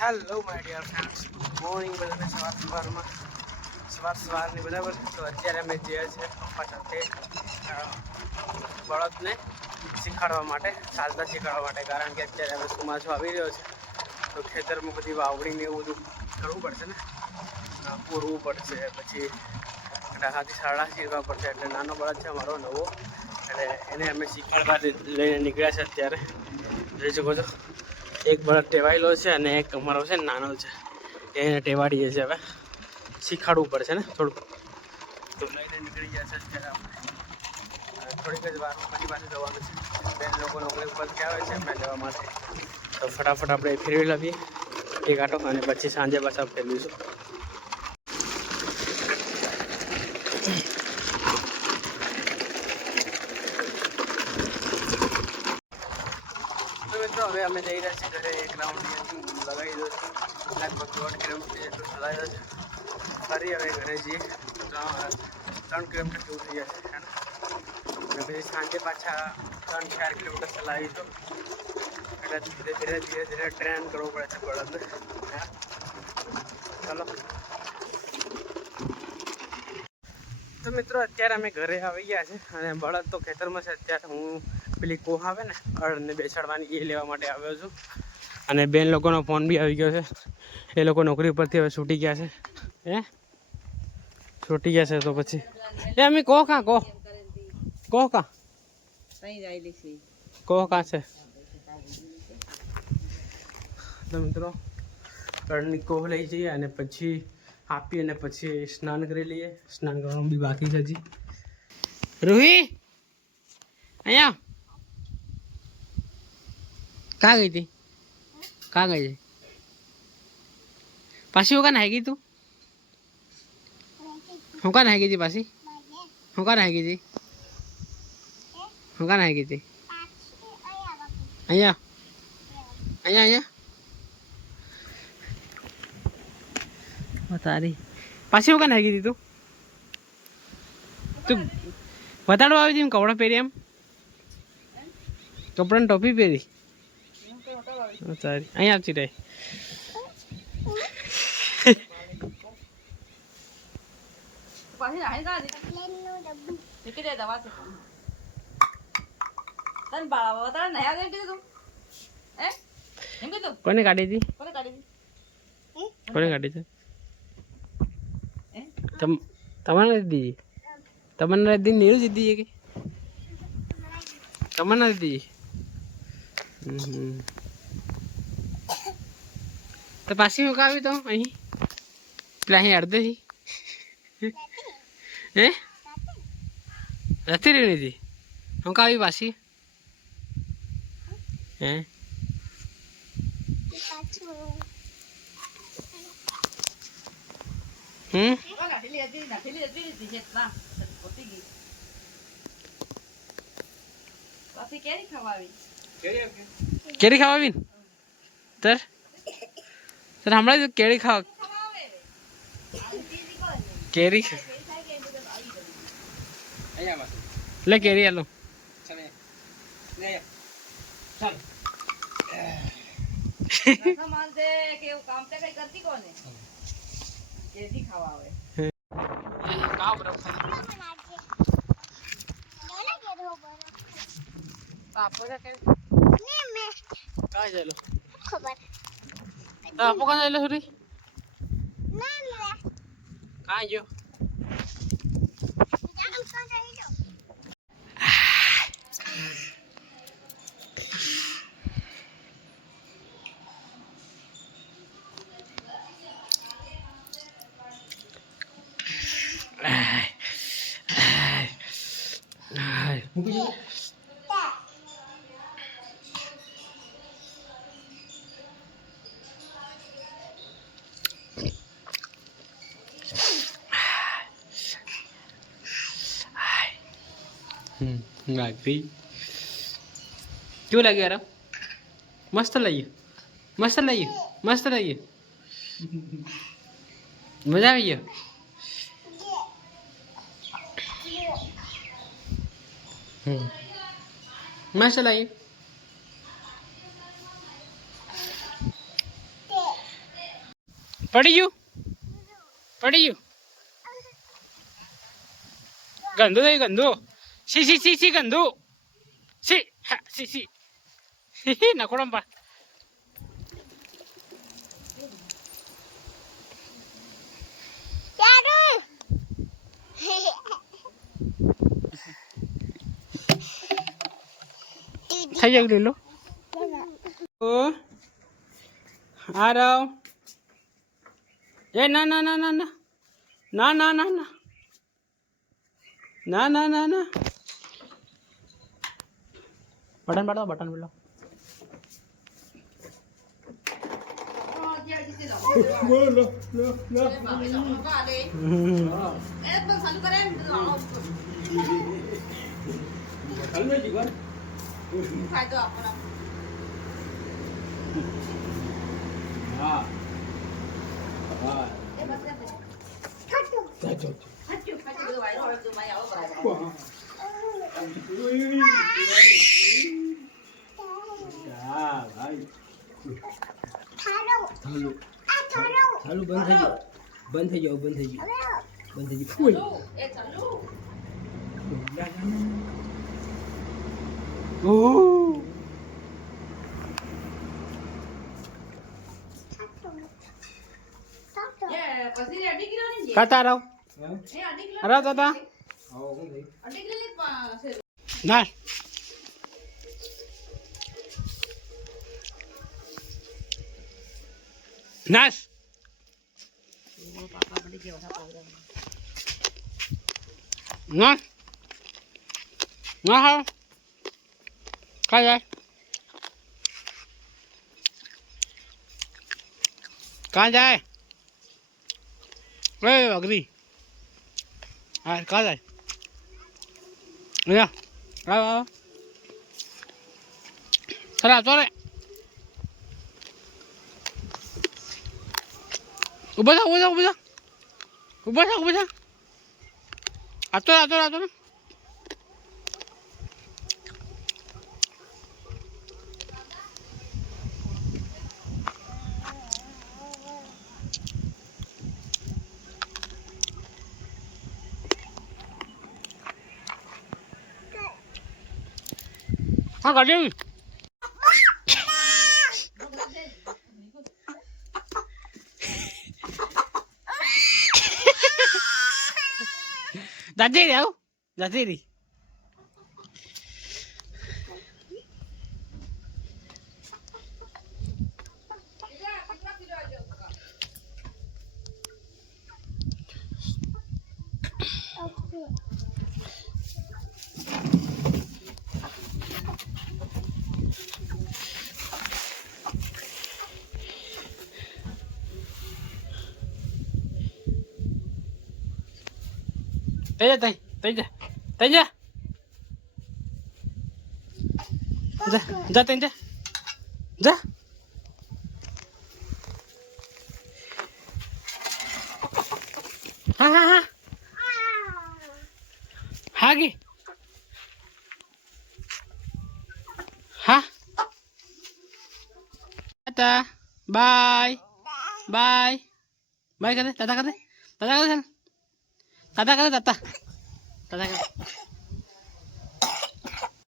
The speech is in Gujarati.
Hello my dear friends, good morning બધાને. સવારની બરાબર. તો અત્યારે અમે જઈએ છીએ પપ્પા સાથે બળદને શીખવાડવા માટે, ચાલતા શીખવાડવા માટે. કારણ કે અત્યારે હવે ચોમાસો આવી રહ્યો છે, તો ખેતરમાં બધી વાવડીને એવું બધું કરવું પડશે ને, પૂરવું પડશે, પછી હાથી શાળા શીખવા પડશે. એટલે નાનો બળદ છે અમારો નવો, એટલે એને અમે શીખવાડવા લઈને નીકળ્યા છે. અત્યારે જોઈ શકો છો, એક બળદ ટેવાયેલો છે અને એક અમારો છે નાનો છે, એને ટેવાડીએ છીએ. હવે શીખવાડવું પડશે ને થોડુંક, તો લઈને નીકળી ગયા છે અત્યારે આપણે. થોડીક જ વારમાં મારી પાસે જવાનું છે. બેન લોકો નોકરી ઉપરથી આવે છે એમને લેવા માટે, તો ફટાફટ આપણે ફેરવી લાવીએ એક આટો, અને પછી સાંજે પાછા ફેરવીશું. મિત્રો હવે અમે જઈ રહ્યા છીએ ઘરે. એક રાઉન્ડ લગાવી દો છે, લગભગ 1.5 કિલોમીટર જેટલું ચલાવ્યો છે. ફરી હવે ઘરે જઈએ, 3 કિલોમીટર જેવું થઈ જશે, અને પછી સાંજે પાછા 3-4 કિલોમીટર ચલાવીશું. એટલે ધીરે ધીરે ટ્રેન કરવો પડે છે બળદને. ચાલો તો મિત્રો, અત્યારે અમે ઘરે આવી ગયા છે, અને બળદ તો ખેતરમાં છે. અત્યારે હું પેલી કોહ આવે ને અળને બેસાડવાની, એ લેવા માટે આવ્યો છું. અને બેન લોકોનો ફોન બી આવી ગયો છે. એ લોકો નોકરી પરથી હવે છૂટી ગયા છે. છૂટી ગયા છે તો પછી અમે કોહ કાં છે? તો મિત્રો અળની કોહ લઈ જઈએ, અને પછી આપી, અને પછી સ્નાન કરી લઈએ. સ્નાન કરવાનું બી બાકી છે હજી. રૂહી અહીંયા કાં ગઈ હતી? કાં ગઈ છે પાછી? હું કાં નાહી ગઈ તું? હું કાં નાહી ગઈ હતી પાછી? હું કાં નાહી ગઈ હતી? હું કાં નાહી ગઈ હતી? અહીંયા અહીંયા તારી પાછી હું કાં નાહી ગઈ હતી તું? તું બતાડવા આવી હતી એમ? કપડાં પહેરી, એમ કપડાને ટોપી પહેરી તારી? અહીંયા આવતી રહી. કોને કાઢી હતી? કોને કાઢી છે? તમારે દીધી? તમને દીધી? નીરું દીધી કે તમને દીધી? તો પાછી હું આવી તો અહીં એટલે અહીં અડધેથી જતી રહી હતી. હું કાવી પાછી કેરી ખાવાવી તર હમણાં કેરી ખાવા કેરી લે કેરી આલો આપો કાં જાય સુરી કાં ગયો? લાગી કેવું લાગ્યું યાર? મસ્ત લાગ્યું, મસ્ત લાગ્યું, મસ્ત લાગ્યું, મજા આવી ગયો. મસ્ત લાગ્યું. પડી ગયું પડી ગયું ગંદુ થઈ ગંદુ સી સી સી સી ગંદુ સી હા સી સી નકોડમ પા થઈ જાય લીલો આ રહો એ ના ના ના ના ના ના ના ના ના ના ના ના ના બટન પાડો બટન પેલો બોલો હા હા ચાલુ બંધ થઈ જાવ બંધ થઈ જાવ ખાતા રહો રહો દાદા ના નાશ ના ના હા ખાઈ જાય कहाँ जाए अग्री हाँ कहाँ जाए आओ आओ चल आ चले ऊपर जा ऊपर जा ऊपर जा ऊपर जा ऊपर जा आतो आतो आतो ना हाँ कर देंगे दादी रे आओ दादी रे Tanya, tanya, tanya, जा तंजा जा हाँ हाँ हाँ हाँ गे हाँ टाटा बाय बाय बाय कर दे टाटा कर दे टाटा कर दे टाटा कर दे टाटा टाटा कर